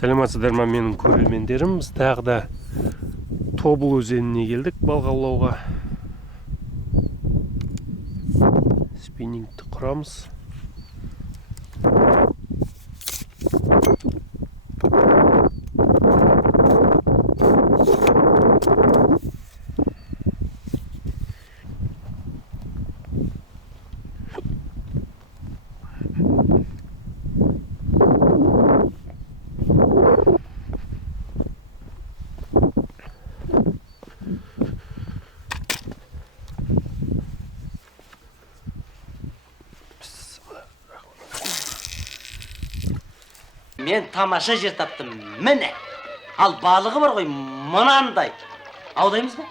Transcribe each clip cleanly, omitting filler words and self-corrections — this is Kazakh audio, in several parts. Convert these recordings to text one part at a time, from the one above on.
Сәлеметсіздер ме менің көрермендерім? Біз тағы да Тобыл өзеніне келдік балық аулауға. Спиннингті құрамыз. Мен тамаша жер таптым, міне. Ал балығы бар ғой, мынандай. Аудаймыз ба?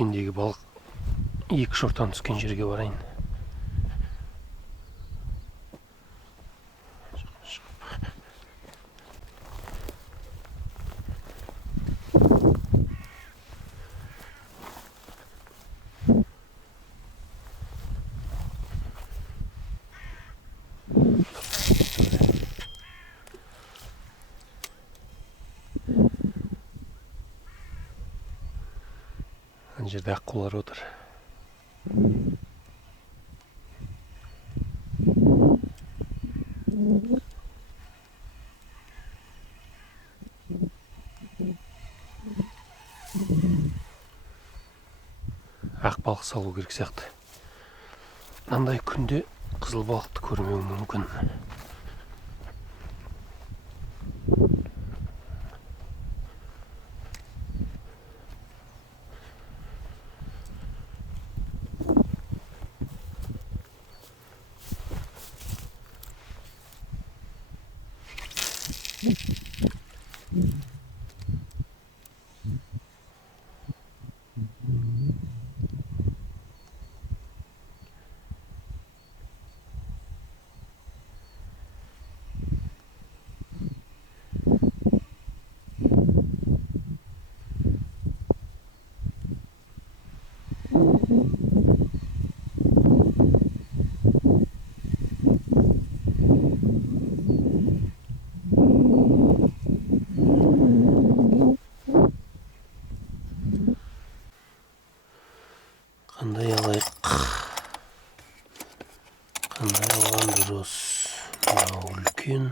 Өткендегі балық екі шортан түскен жерге барайын. Ана жерде аққулар отыр. Ақ балық салу керек сияқты. Мынандай күнде қызыл балықты көрмеу мүмкін. Қандай алайық? Қандай алған дұрыс? Мынау үлкен.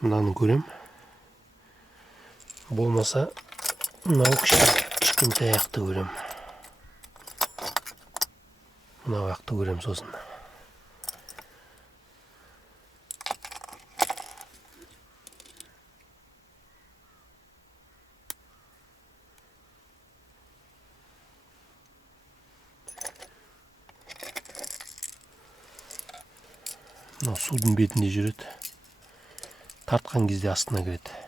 Мынаны көрем. Болмаса, мынау кішкентай аяқты көрем. Мынау аяқты көрем сосын. Мынау судың бетінде жүреді. Тартқан кезде астына кіреді.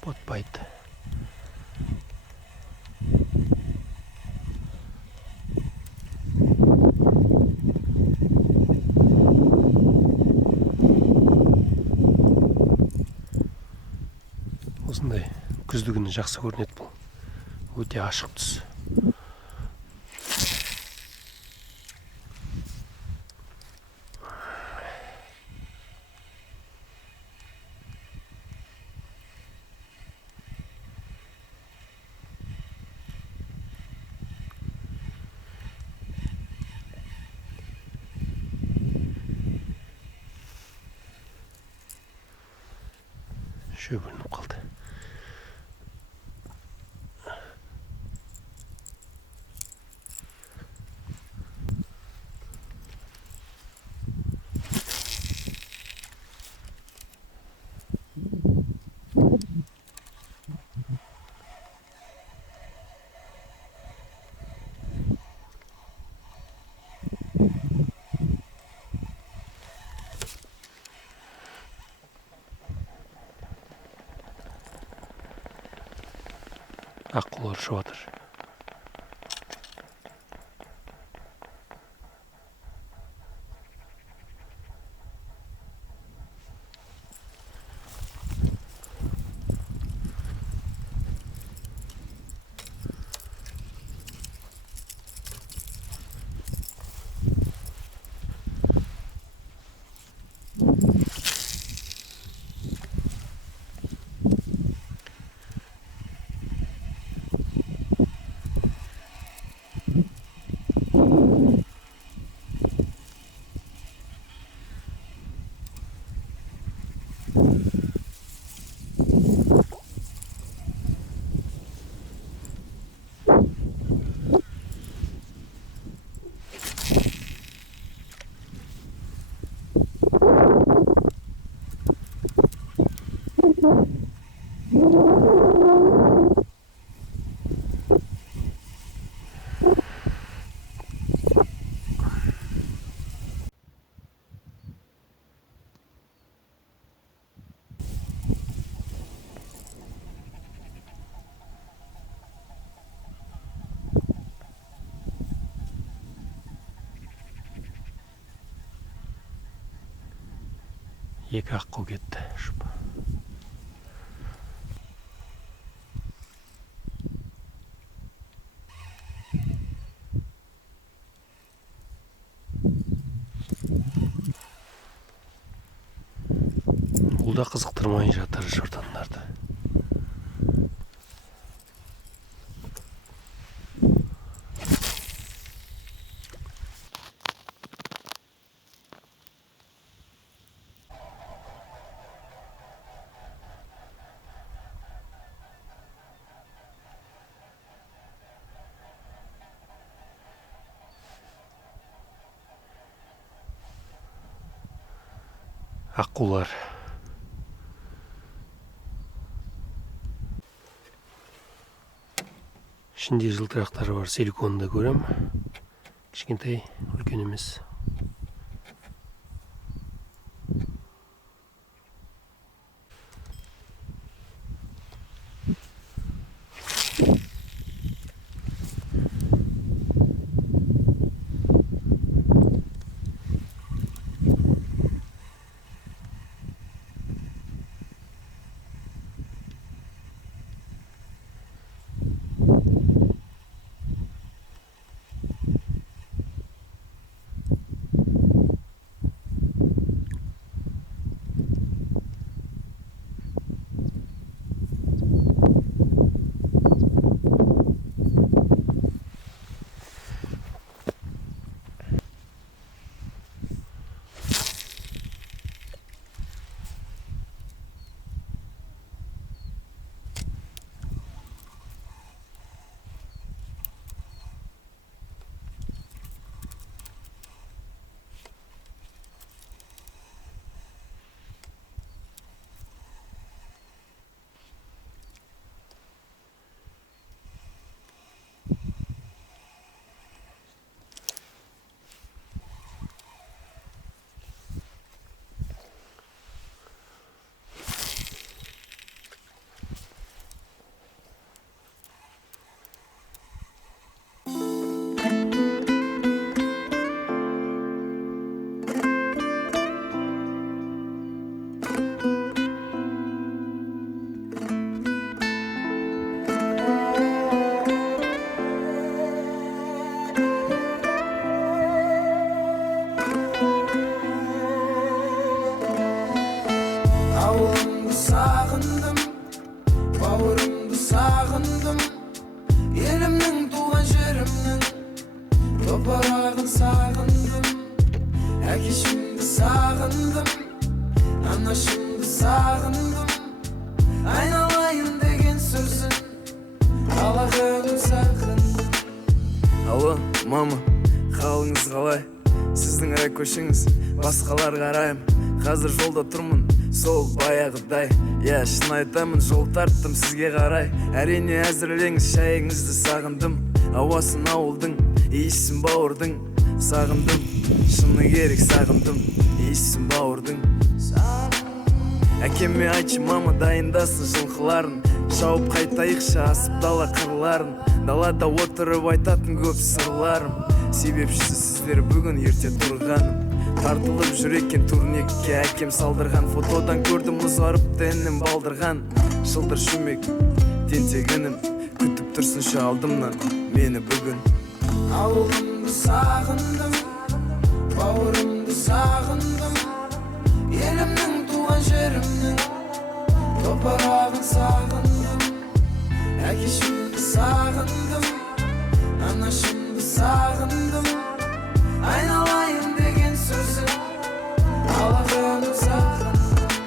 Батпайды. Осындай күздігіні жақсы көрінеді бұл. Өте ашық түс. Шөбініп қалды. Аққулар ұшып жатыр. Екі аққу кетті. Бұл да қызықтырмай жатыр жыртандарды. Аққулар. Ішінде жылтырақтары бар силиконды көрем. Кішкентай, үлкен емес. Ауылымды сағындым, бауырымды сағындым, елімнің туған жерімнің топырағын сағындым. Әкешімді сағындым, анашымды сағындым, айналайын деген сөзін қалағаным сағындым. Алло, мама, қалыңыз қалай? Сіздің ракөшіңіз басқалар қарайым. Қазір жолда тұрмын, сол баяғыдай. Я, шын айтамын, жол тарттым сізге қарай. Әрине әзірлеңіз шайыңызды, сағындым. Ауасын ауылдың, иісін бауырдың. Сағындым, шыны керек сағындым, иісін бауырдың. Әкеме айтшы, мама дайындасын жылқыларын, шауып қайтайықшы асып дала қырларын. Далада отырып айтатын көп сырларым, себепшісі сіздер бүгін ерте тұрғаным. Тартылып жүр екен турникке әкем салдырған, фотодан көрдім ұзарыпты інім балдырған. Шылдыр шүмек тентегінім, күтіп тұрсыншы алдымнан мені бүгін. Ауылымды сағындым, бауырымды сағындым, елімнің туған жерімнің топырағын сағындым. Әкешімді сағындым, анашымды сағындым, айналайын деген сөзін қалағаным сағындым.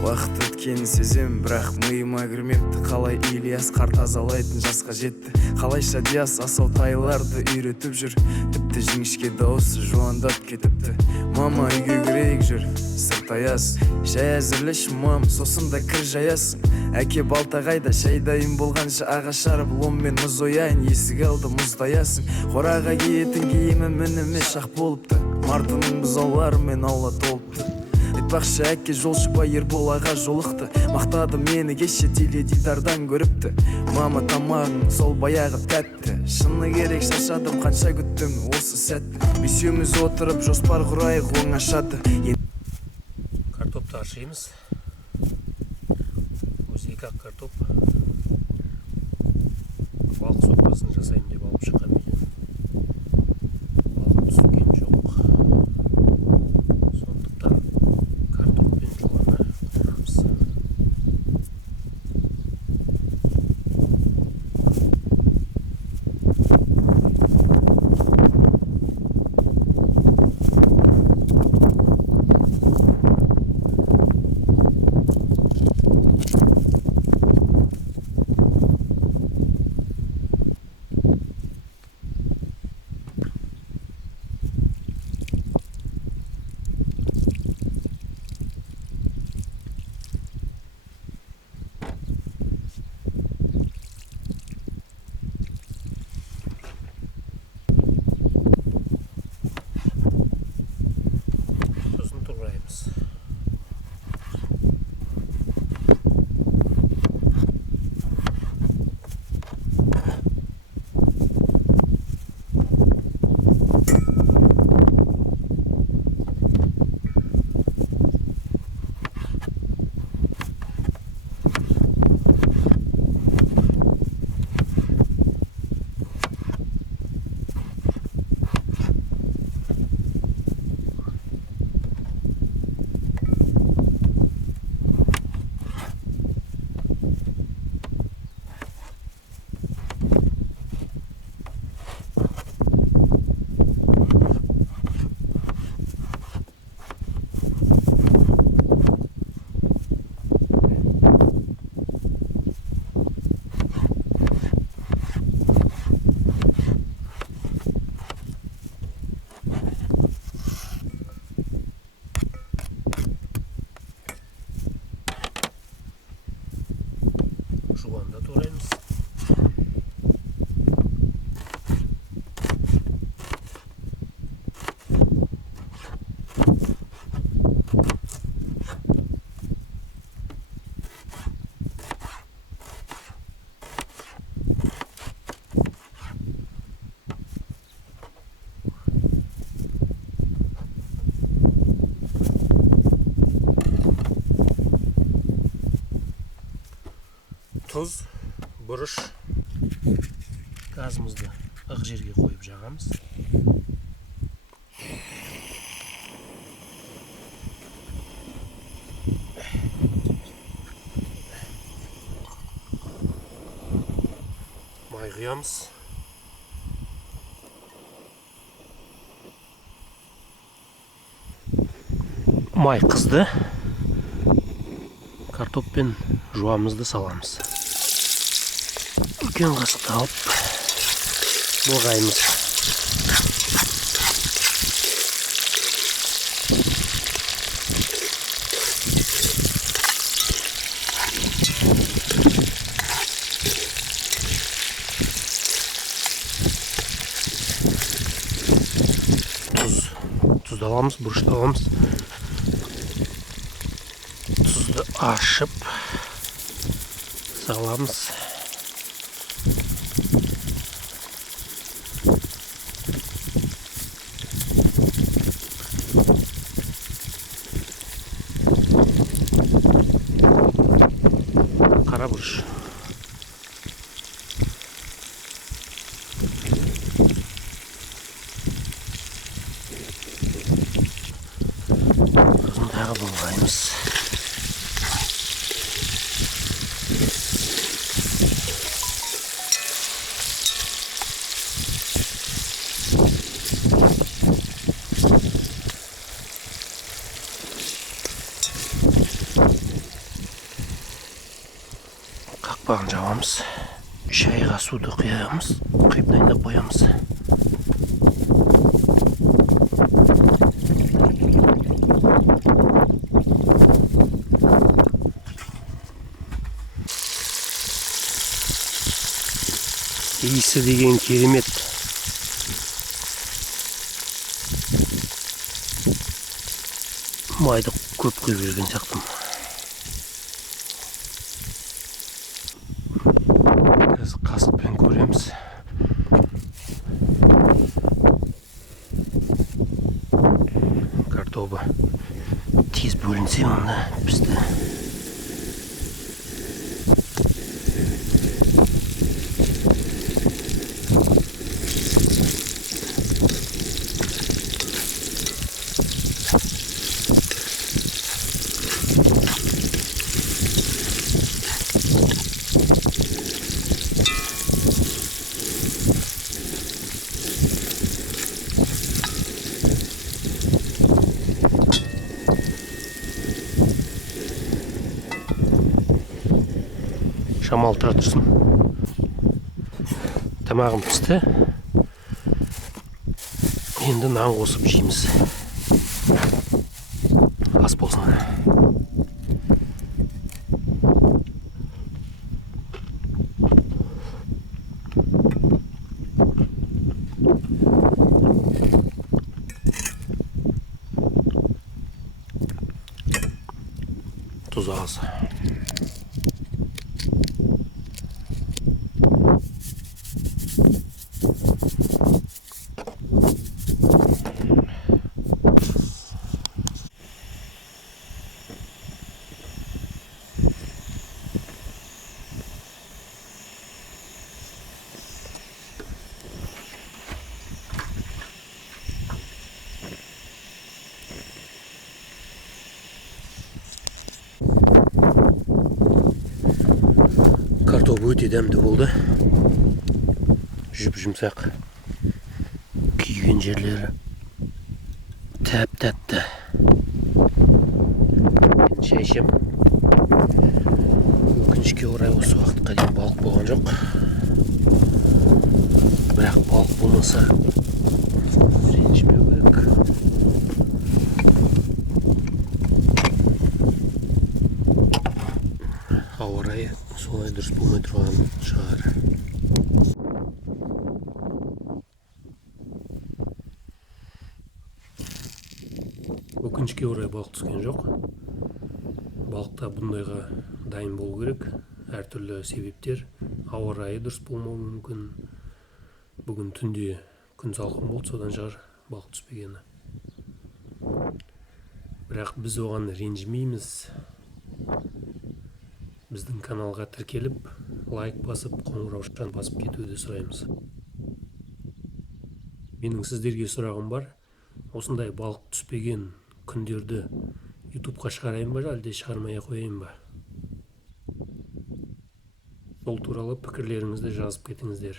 Уақыт өткенін сезем, бірақ миыма кірмепті. Қалай Ильяс қар тазалайтын жасқа жетті, қалайша Диас асау тайларды үйретіп жүр. Тіпті жіңішке дауысы жуандап кетіпті. Мама, үйге кірейік жүр, сырт аяз. Шай әзірлеші мам, сосын да кір жаясың. Әке балтағайда шай дайын болғанша ағаш арып ломмен мұз ояйын. Есік алды мұздаясың, қораға киетін киімі мініме шақ болыпты. Мартының бұзауларымен аула толыпты. Айтпақшы әке жолшыбай Ербол аға жолықты, мақтады мені кеше теледидардан көріпті. Мама тамағың сол баяғы тәтті, шыны керек шаршадым қанша күттім осы сәтті. Бесеуміз отырып жоспар құрайық оңашады. Картопты ашимыз. Өзі 2 ақ картоп. Балық сопасын жасайын деп алып шыққан екен. Балық түскен жоқ. Сондықтан картоппен жуана қоямыз. Сосын турайымыз. Жуанда тураймыз. Тұз, бұрыш, газымызды ық жерге қойып жағамыз. құямыз. Май қызды. Картоппен жуамызды саламыз. Үлкен қасықты алып былғаймыз. Тұзды аламыз, бұрышты аламыз. Тұзды ашып саламыз. Қара бұрыш. Тағы былғаймыз. Қақпағын жабамыз. Шайға суды құямыз. Құйып дайындап қоямыз. Иісі деген керемет. Майды көп құйып жүрген сияқтымын. Қазір қасықпен көреміз. Картобы тез бөлінсе онда бізді. Шамал тұра тұрсын. Тамағым пісті. Енді нан қосып жейміз. Ас болсын. Тұз аз. Картоп өте дәмді болды. Жүп-жұмсақ. Күйген жерлері тәп-тәтті. Шай ішем. Өкінішке орай осы уақытқа дейін балық болған жоқ. Бірақ балық болмаса ренжімеу керек. Ауа райы солай дұрыс болмай тұрған шығар. Өкінішке орай балық түскен жоқ. Балықта бұндайға дайын болу керек. Әртүрлі себептер. Ауа райы дұрыс болмауы мүмкін. Бүгін түнде күн салқын болды, содан шығар балық түспегені. Бірақ біз оған ренжімейміз. Біздің каналға тіркеліп, лайк басып, қоңыраушан басып кетуді сұраймыз. Менің сіздерге сұрағым бар. Осындай балық түспеген күндерді YouTube'қа шығарайын ба, әлде шығармай қояйын ба? Ол тууралуу пикирлериңизди жазып кетиңиздер.